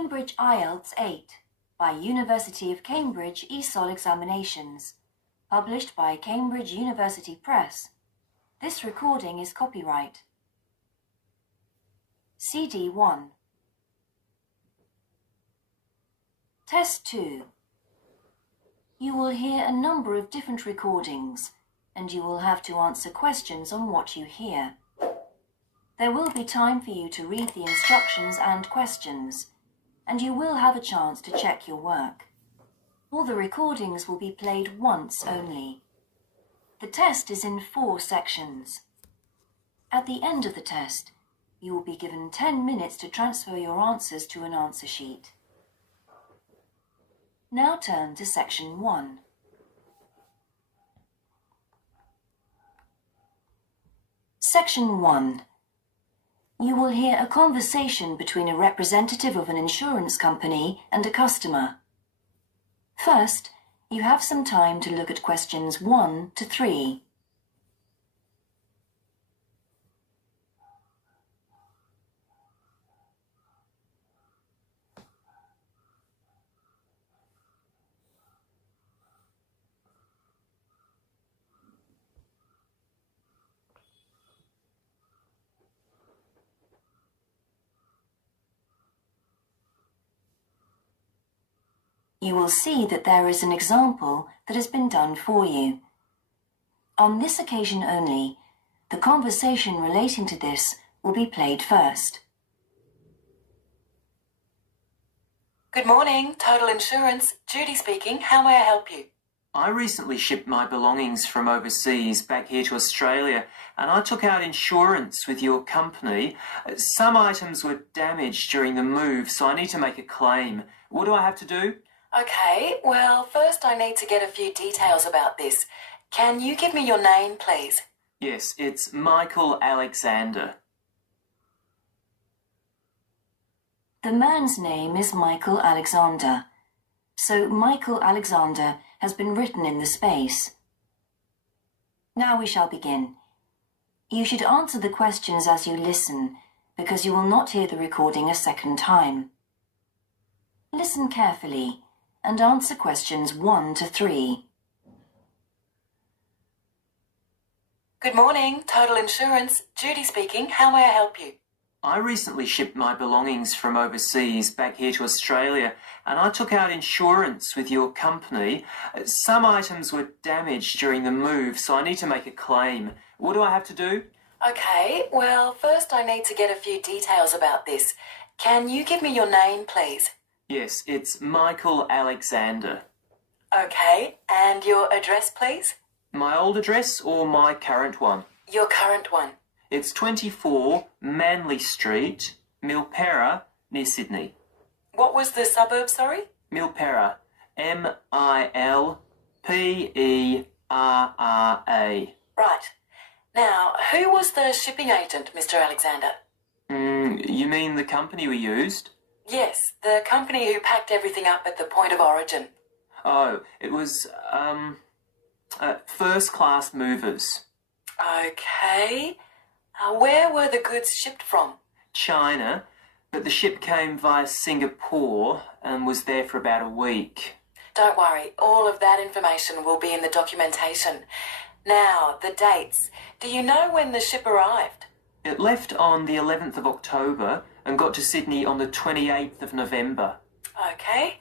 Cambridge IELTS 8 by University of Cambridge ESOL Examinations, published by Cambridge University Press. This recording is copyright. CD 1. Test-2. You will hear a number of different recordings, and you will have to answer questions on what you hear. There will be time for you to read the instructions and questions, and you will have a chance to check your work. All the recordings will be played once only. The test is in 4 sections. At the end of the test, you will be given 10 minutes to transfer your answers to an answer sheet. Now turn to section 1. Section 1. You will hear a conversation between a representative of an insurance company and a customer. First, you have some time to look at questions 1 to 3. You will see that there is an example that has been done for you. On this occasion only, the conversation relating to this will be played first. Good morning, Total Insurance. Judy speaking. How may I help you? I recently shipped my belongings from overseas back here to Australia, and I took out insurance with your company. Some items were damaged during the move, so I need to make a claim. What do I have to do? Okay, well, first I need to get a few details about this. Can you give me your name, please? Yes, it's Michael Alexander. The man's name is Michael Alexander, so Michael Alexander has been written in the space. Now we shall begin. You should answer the questions as you listen, because you will not hear the recording a second time. Listen carefully and answer questions 1 to 3. Good morning, Total Insurance. Judy speaking. How may I help you? I recently shipped my belongings from overseas back here to Australia, and I took out insurance with your company. Some items were damaged during the move, so I need to make a claim. What do I have to do? Okay, well, first I need to get a few details about this. Can you give me your name, please? Yes, it's Michael Alexander. Okay, and your address, please? My old address or my current one? Your current one. It's 24 Manly Street, Milperra, near Sydney. What was the suburb, sorry? Milperra. Milperra. Right. Now, who was the shipping agent, Mr. Alexander? You mean the company we used? Yes, the company who packed everything up at the point of origin. Oh, it was, First Class Movers. Okay. Where were the goods shipped from? China, but the ship came via Singapore and was there for about a week. Don't worry, all of that information will be in the documentation. Now, the dates. Do you know when the ship arrived? It left on the 11th of October and got to Sydney on the 28th of November. Okay.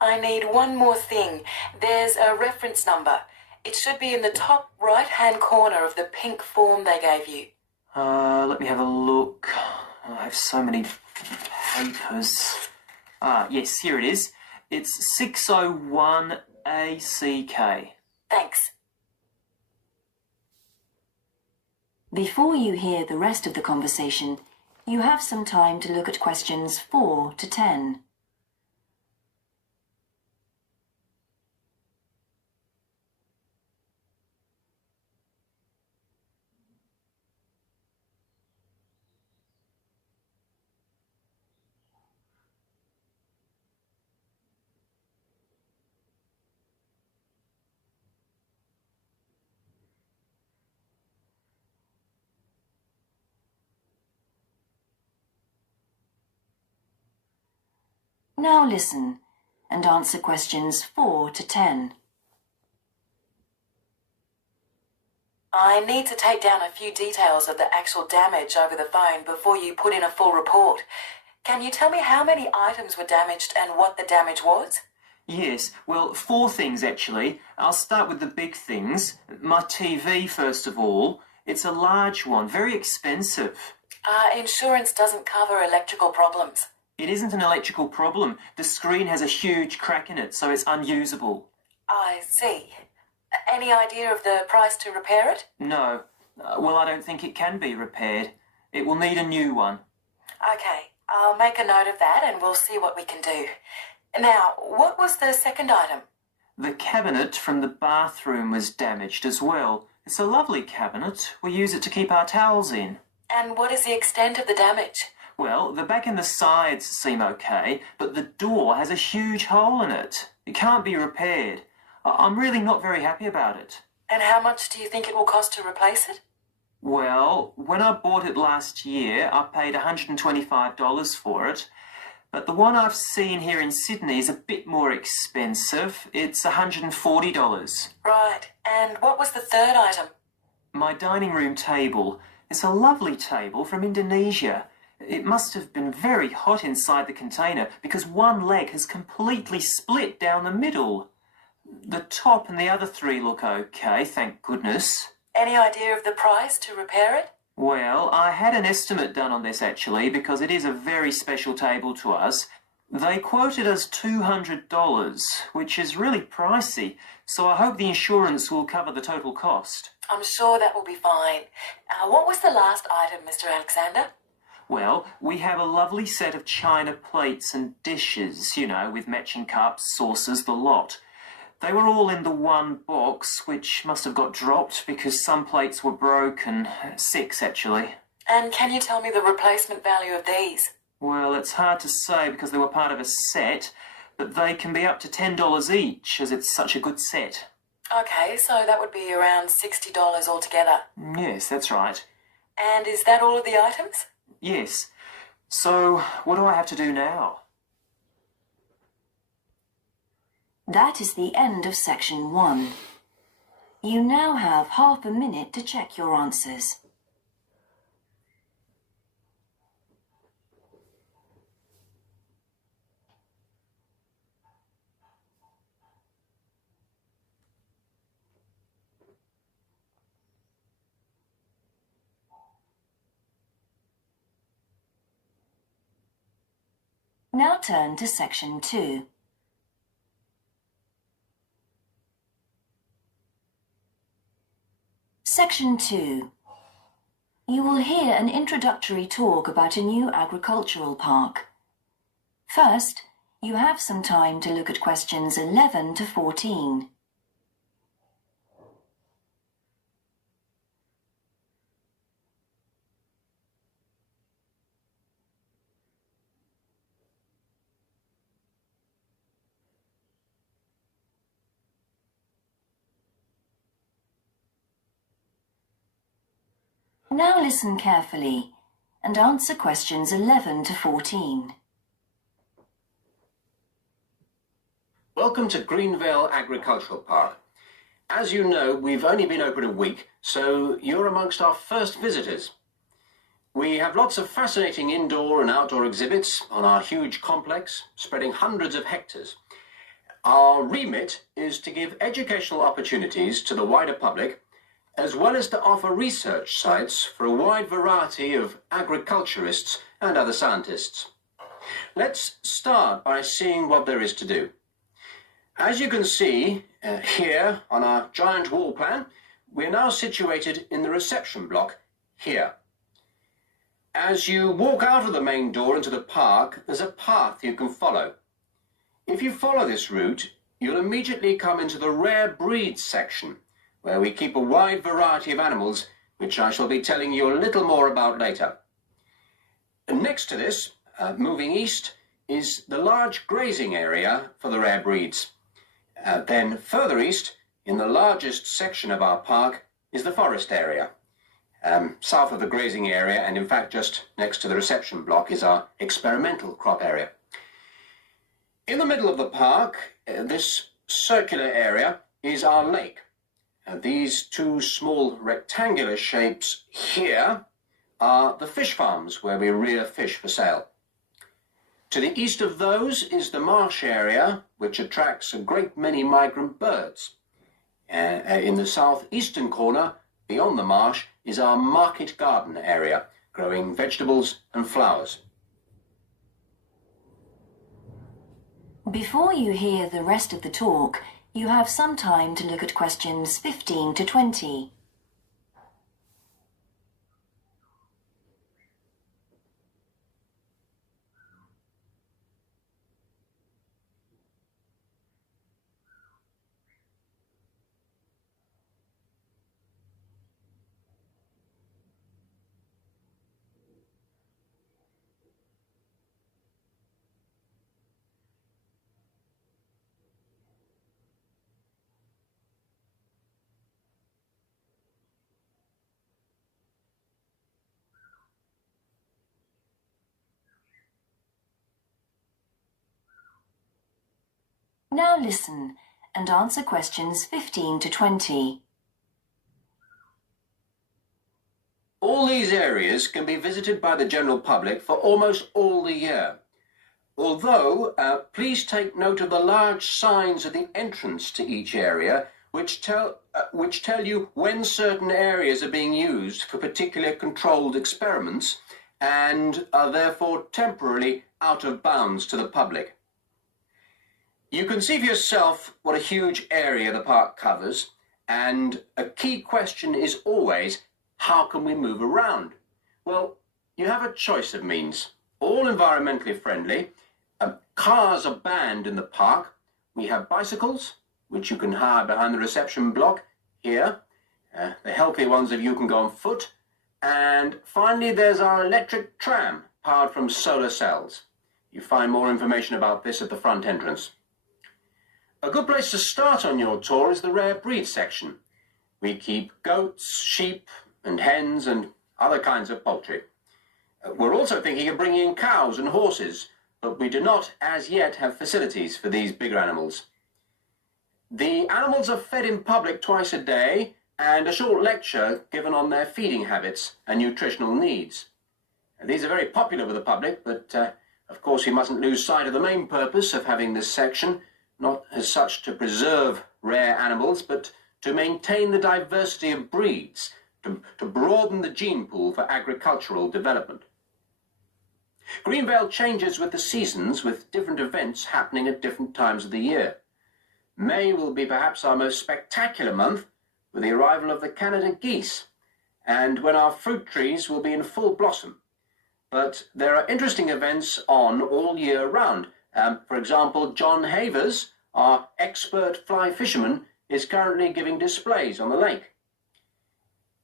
I need one more thing. There's a reference number. It should be in the top right-hand corner of the pink form they gave you. Let me have a look. I have so many papers. Yes, here it is. It's 601 ACK. Thanks. Before you hear the rest of the conversation, you have some time to look at questions 4 to 10. Now listen and answer questions 4 to 10. I need to take down a few details of the actual damage over the phone before you put in a full report. Can you tell me how many items were damaged and what the damage was? Yes, well, 4 things actually. I'll start with the big things. My TV, first of all. It's a large one, very expensive. Insurance doesn't cover electrical problems. It isn't an electrical problem. The screen has a huge crack in it, so it's unusable. I see. Any idea of the price to repair it? No. Well, I don't think it can be repaired. It will need a new one. Okay, I'll make a note of that and we'll see what we can do. Now, what was the second item? The cabinet from the bathroom was damaged as well. It's a lovely cabinet. We use it to keep our towels in. And what is the extent of the damage? Well, the back and the sides seem okay, but the door has a huge hole in it. It can't be repaired. I'm really not very happy about it. And how much do you think it will cost to replace it? Well, when I bought it last year, I paid $125 for it. But the one I've seen here in Sydney is a bit more expensive. It's $140. Right. And what was the third item? My dining room table. It's a lovely table from Indonesia. It must have been very hot inside the container because one leg has completely split down the middle. The top and the other 3 look okay, thank goodness. Any idea of the price to repair it? Well, I had an estimate done on this actually because it is a very special table to us. They quoted us $200, which is really pricey, so I hope the insurance will cover the total cost. I'm sure that will be fine. What was the last item, Mr. Alexander? Well, we have a lovely set of china plates and dishes, you know, with matching cups, saucers, the lot. They were all in the one box, which must have got dropped because some plates were broken. 6, actually. And can you tell me the replacement value of these? Well, it's hard to say because they were part of a set, but they can be up to $10 each, as it's such a good set. Okay, so that would be around $60 altogether. Yes, that's right. And is that all of the items? Yes. So, what do I have to do now? That is the end of section 1. You now have half a minute to check your answers. Now turn to section 2. Section 2. You will hear an introductory talk about a new agricultural park. First, you have some time to look at questions 11 to 14. Now listen carefully and answer questions 11 to 14. Welcome to Greenvale Agricultural Park. As you know, we've only been open a week, so you're amongst our first visitors. We have lots of fascinating indoor and outdoor exhibits on our huge complex, spreading hundreds of hectares. Our remit is to give educational opportunities to the wider public, as well as to offer research sites for a wide variety of agriculturists and other scientists. Let's start by seeing what there is to do. As you can see here on our giant wall plan, we're now situated in the reception block here. As you walk out of the main door into the park, there's a path you can follow. If you follow this route, you'll immediately come into the rare breeds section, where we keep a wide variety of animals, which I shall be telling you a little more about later. And next to this, moving east, is the large grazing area for the rare breeds. Then further east, in the largest section of our park, is the forest area. South of the grazing area, and in fact just next to the reception block, is our experimental crop area. In the middle of the park, this circular area, is our lake. And these two small rectangular shapes here are the fish farms where we rear fish for sale. To the east of those is the marsh area, which attracts a great many migrant birds. In the southeastern corner, beyond the marsh, is our market garden area, growing vegetables and flowers. Before you hear the rest of the talk, you have some time to look at questions 15 to 20. Now listen and answer questions 15 to 20. All these areas can be visited by the general public for almost all the year. Although, please take note of the large signs at the entrance to each area, which tell you when certain areas are being used for particular controlled experiments and are therefore temporarily out of bounds to the public. You can see for yourself what a huge area the park covers, and a key question is always, how can we move around? Well, you have a choice of means, all environmentally friendly. Cars are banned in the park. We have bicycles, which you can hire behind the reception block here. The healthy ones of you can go on foot. And finally, there's our electric tram, powered from solar cells. You find more information about this at the front entrance. A good place to start on your tour is the rare breed section. We keep goats, sheep, and hens, and other kinds of poultry. We're also thinking of bringing in cows and horses, but we do not, as yet, have facilities for these bigger animals. The animals are fed in public twice a day, and a short lecture given on their feeding habits and nutritional needs. These are very popular with the public, but of course we mustn't lose sight of the main purpose of having this section, not as such to preserve rare animals, but to maintain the diversity of breeds, to broaden the gene pool for agricultural development. Greenvale changes with the seasons, with different events happening at different times of the year. May will be perhaps our most spectacular month, with the arrival of the Canada geese, and when our fruit trees will be in full blossom. But there are interesting events on all year round. For example, John Havers, our expert fly fisherman, is currently giving displays on the lake.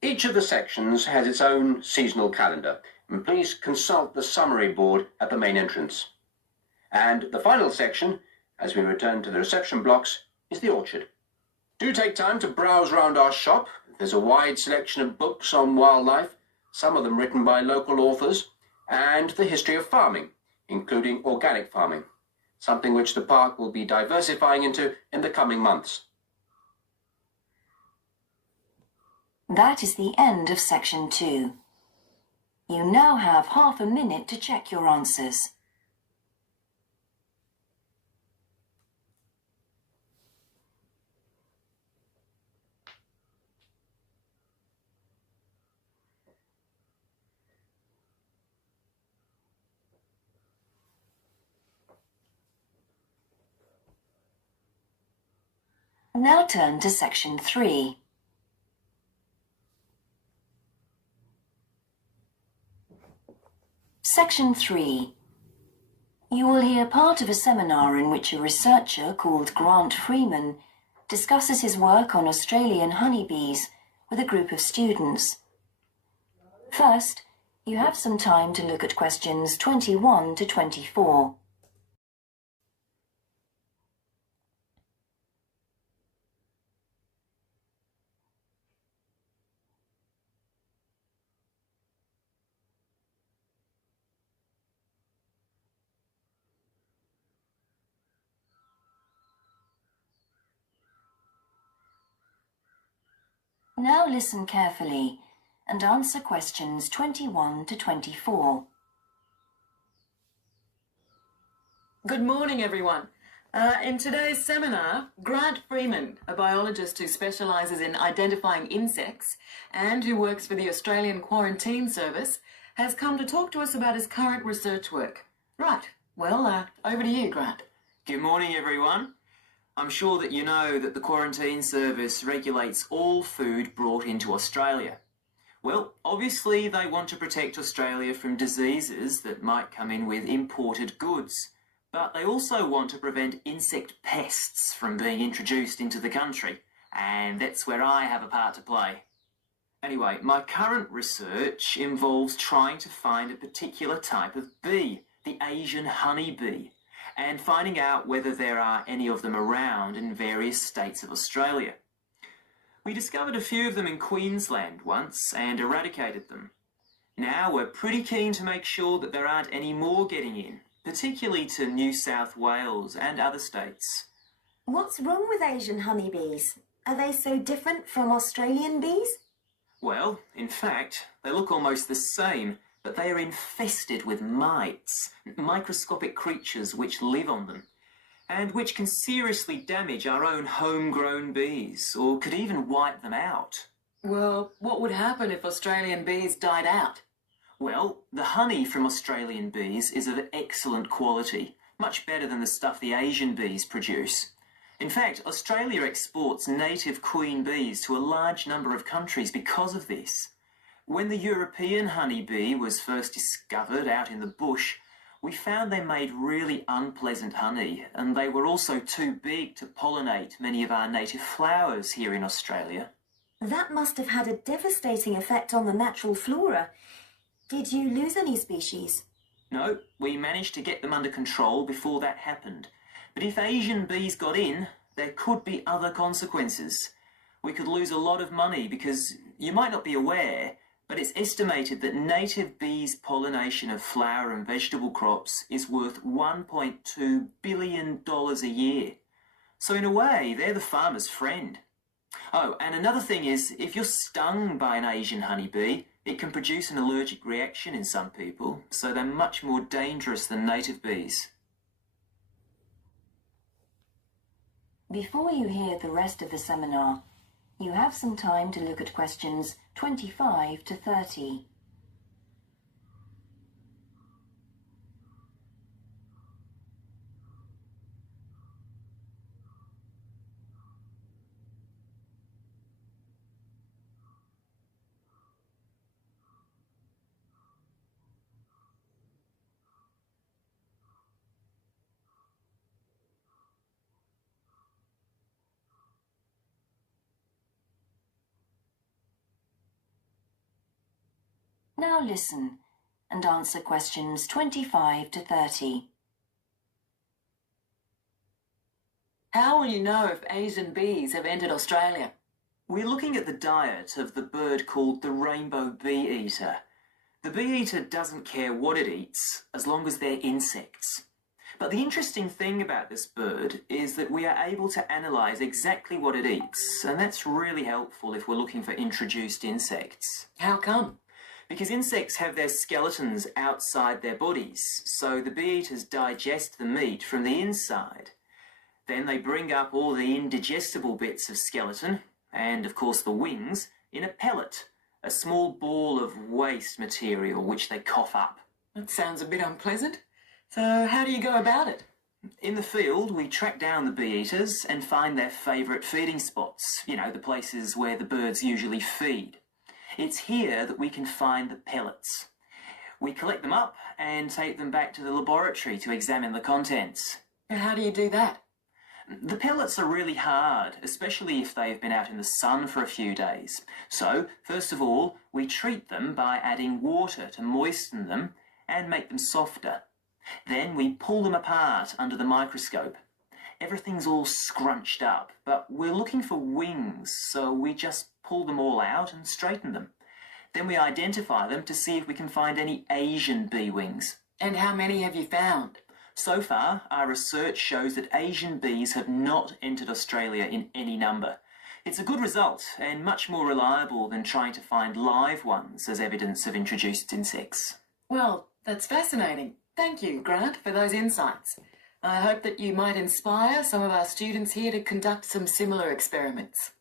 Each of the sections has its own seasonal calendar, and please consult the summary board at the main entrance. And the final section, as we return to the reception blocks, is the orchard. Do take time to browse round our shop. There's a wide selection of books on wildlife, some of them written by local authors, and the history of farming, including organic farming, something which the park will be diversifying into in the coming months. That is the end of section 2. You now have half a minute to check your answers. Now turn to section 3. Section 3. You will hear part of a seminar in which a researcher called Grant Freeman discusses his work on Australian honeybees with a group of students. First, you have some time to look at questions 21 to 24. Now listen carefully and answer questions 21 to 24. Good morning, everyone. In today's seminar, Grant Freeman, a biologist who specialises in identifying insects and who works for the Australian Quarantine Service, has come to talk to us about his current research work. Right, well, over to you, Grant. Good morning, everyone. I'm sure that you know that the Quarantine Service regulates all food brought into Australia. Well, obviously they want to protect Australia from diseases that might come in with imported goods, but they also want to prevent insect pests from being introduced into the country, and that's where I have a part to play. Anyway, my current research involves trying to find a particular type of bee, the Asian honeybee, and finding out whether there are any of them around in various states of Australia. We discovered a few of them in Queensland once and eradicated them. Now we're pretty keen to make sure that there aren't any more getting in, particularly to New South Wales and other states. What's wrong with Asian honeybees? Are they so different from Australian bees? Well, in fact, they look almost the same, but they are infested with mites, microscopic creatures which live on them, and which can seriously damage our own homegrown bees, or could even wipe them out. Well, what would happen if Australian bees died out? Well, the honey from Australian bees is of excellent quality, much better than the stuff the Asian bees produce. In fact, Australia exports native queen bees to a large number of countries because of this. When the European honeybee was first discovered out in the bush, we found they made really unpleasant honey, and they were also too big to pollinate many of our native flowers here in Australia. That must have had a devastating effect on the natural flora. Did you lose any species? No, we managed to get them under control before that happened. But if Asian bees got in, there could be other consequences. We could lose a lot of money because, you might not be aware, but it's estimated that native bees' pollination of flower and vegetable crops is worth $1.2 billion a year. So in a way, they're the farmer's friend. Oh, and another thing is, if you're stung by an Asian honeybee, it can produce an allergic reaction in some people, so they're much more dangerous than native bees. Before you hear the rest of the seminar, you have some time to look at questions 25 to 30. Now listen and answer questions 25 to 30. How will you know if Asian bees have entered Australia? We're looking at the diet of the bird called the rainbow bee-eater. The bee-eater doesn't care what it eats as long as they're insects. But the interesting thing about this bird is that we are able to analyse exactly what it eats, and that's really helpful if we're looking for introduced insects. How come? Because insects have their skeletons outside their bodies, so the bee-eaters digest the meat from the inside. Then they bring up all the indigestible bits of skeleton, and of course the wings, in a pellet, a small ball of waste material which they cough up. That sounds a bit unpleasant. So how do you go about it? In the field, we track down the bee-eaters and find their favourite feeding spots, the places where the birds usually feed. It's here that we can find the pellets. We collect them up and take them back to the laboratory to examine the contents. How do you do that? The pellets are really hard, especially if they've been out in the sun for a few days. So, first of all, we treat them by adding water to moisten them and make them softer. Then we pull them apart under the microscope. Everything's all scrunched up, but we're looking for wings, so we just pull them all out and straighten them. Then we identify them to see if we can find any Asian bee wings. And how many have you found? So far, our research shows that Asian bees have not entered Australia in any number. It's a good result and much more reliable than trying to find live ones as evidence of introduced insects. Well, that's fascinating. Thank you, Grant, for those insights. I hope that you might inspire some of our students here to conduct some similar experiments.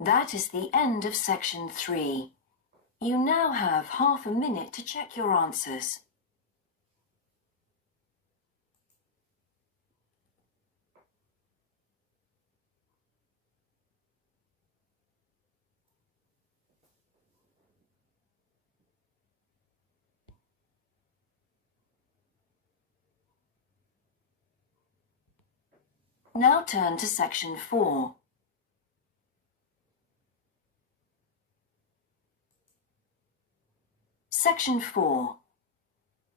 That is the end of section 3. You now have half a minute to check your answers. Now turn to section 4. Section 4.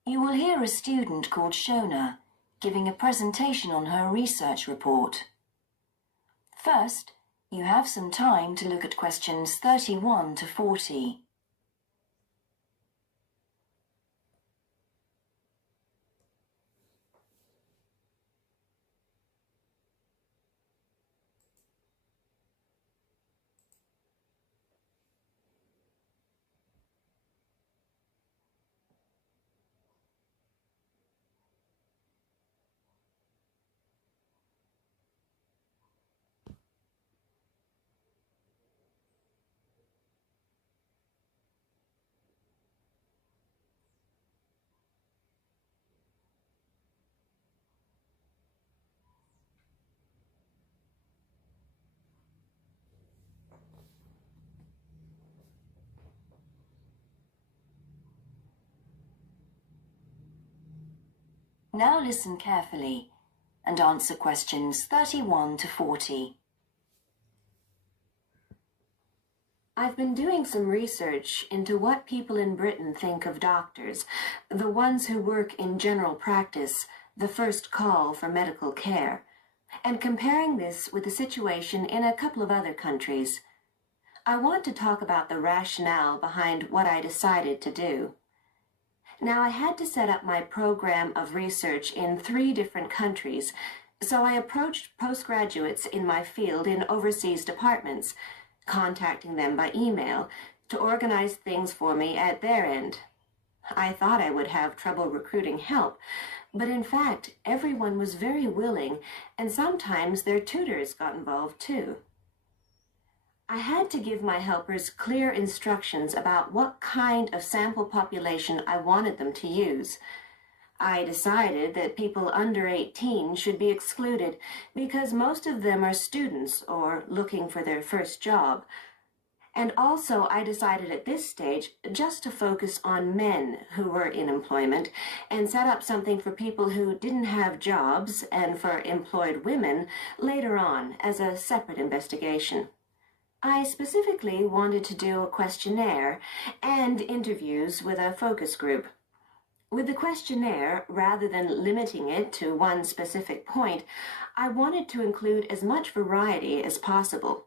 You will hear a student called Shona giving a presentation on her research report. First, you have some time to look at questions 31 to 40. Now listen carefully and answer questions 31 to 40. I've been doing some research into what people in Britain think of doctors, the ones who work in general practice, the first call for medical care, and comparing this with the situation in a couple of other countries. I want to talk about the rationale behind what I decided to do. Now, I had to set up my program of research in 3 different countries, so I approached postgraduates in my field in overseas departments, contacting them by email to organize things for me at their end. I thought I would have trouble recruiting help, but in fact, everyone was very willing, and sometimes their tutors got involved too. I had to give my helpers clear instructions about what kind of sample population I wanted them to use. I decided that people under 18 should be excluded because most of them are students or looking for their first job. And also I decided at this stage just to focus on men who were in employment and set up something for people who didn't have jobs and for employed women later on as a separate investigation. I specifically wanted to do a questionnaire and interviews with a focus group. With the questionnaire, rather than limiting it to one specific point, I wanted to include as much variety as possible.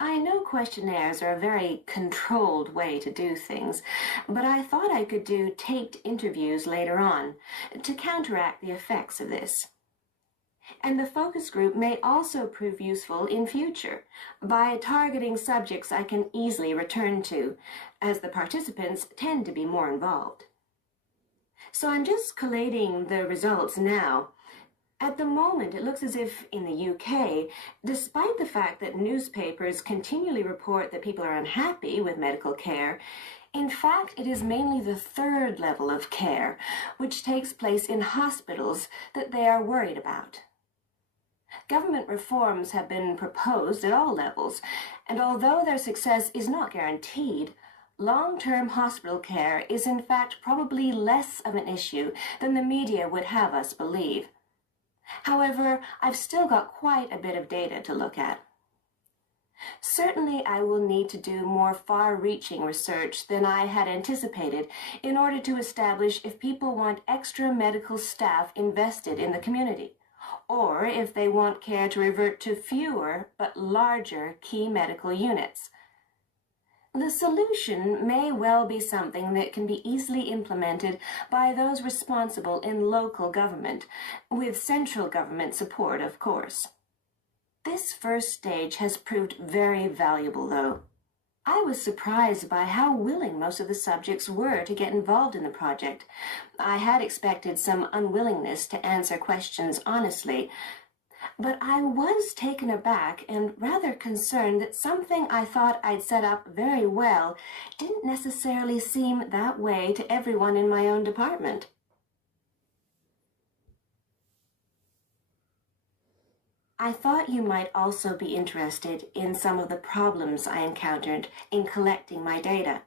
I know questionnaires are a very controlled way to do things, but I thought I could do taped interviews later on to counteract the effects of this. And the focus group may also prove useful in future by targeting subjects I can easily return to, as the participants tend to be more involved. So I'm just collating the results now. At the moment, it looks as if in the UK, despite the fact that newspapers continually report that people are unhappy with medical care, in fact, it is mainly the 3rd level of care, which takes place in hospitals, that they are worried about. Government reforms have been proposed at all levels, and although their success is not guaranteed, long-term hospital care is in fact probably less of an issue than the media would have us believe. However, I've still got quite a bit of data to look at. Certainly, I will need to do more far-reaching research than I had anticipated in order to establish if people want extra medical staff invested in the community, or if they want care to revert to fewer but larger key medical units. The solution may well be something that can be easily implemented by those responsible in local government, with central government support, of course. This first stage has proved very valuable, though. I was surprised by how willing most of the subjects were to get involved in the project. I had expected some unwillingness to answer questions honestly, but I was taken aback and rather concerned that something I thought I'd set up very well didn't necessarily seem that way to everyone in my own department. I thought you might also be interested in some of the problems I encountered in collecting my data.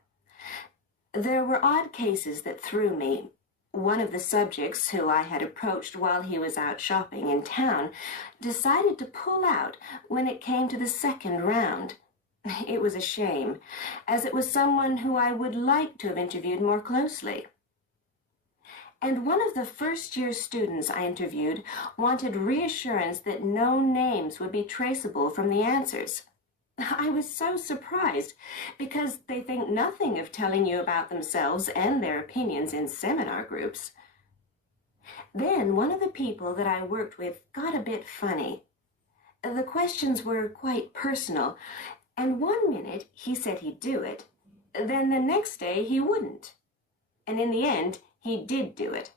There were odd cases that threw me. One of the subjects, who I had approached while he was out shopping in town, decided to pull out when it came to the second round. It was a shame, as it was someone who I would like to have interviewed more closely. And one of the first-year students I interviewed wanted reassurance that no names would be traceable from the answers. I was so surprised, because they think nothing of telling you about themselves and their opinions in seminar groups. Then one of the people that I worked with got a bit funny. The questions were quite personal, and one minute he said he'd do it, then the next day he wouldn't. And in the end, he did do it.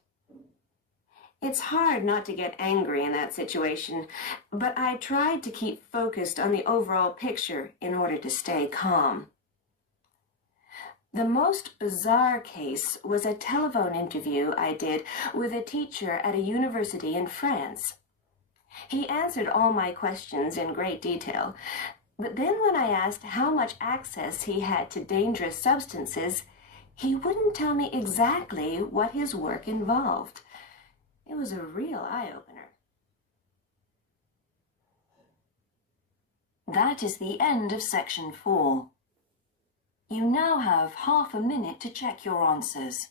It's hard not to get angry in that situation, but I tried to keep focused on the overall picture in order to stay calm. The most bizarre case was a telephone interview I did with a teacher at a university in France. He answered all my questions in great detail, but then when I asked how much access he had to dangerous substances, he wouldn't tell me exactly what his work involved. It was a real eye-opener. That is the end of section 4. You now have half a minute to check your answers.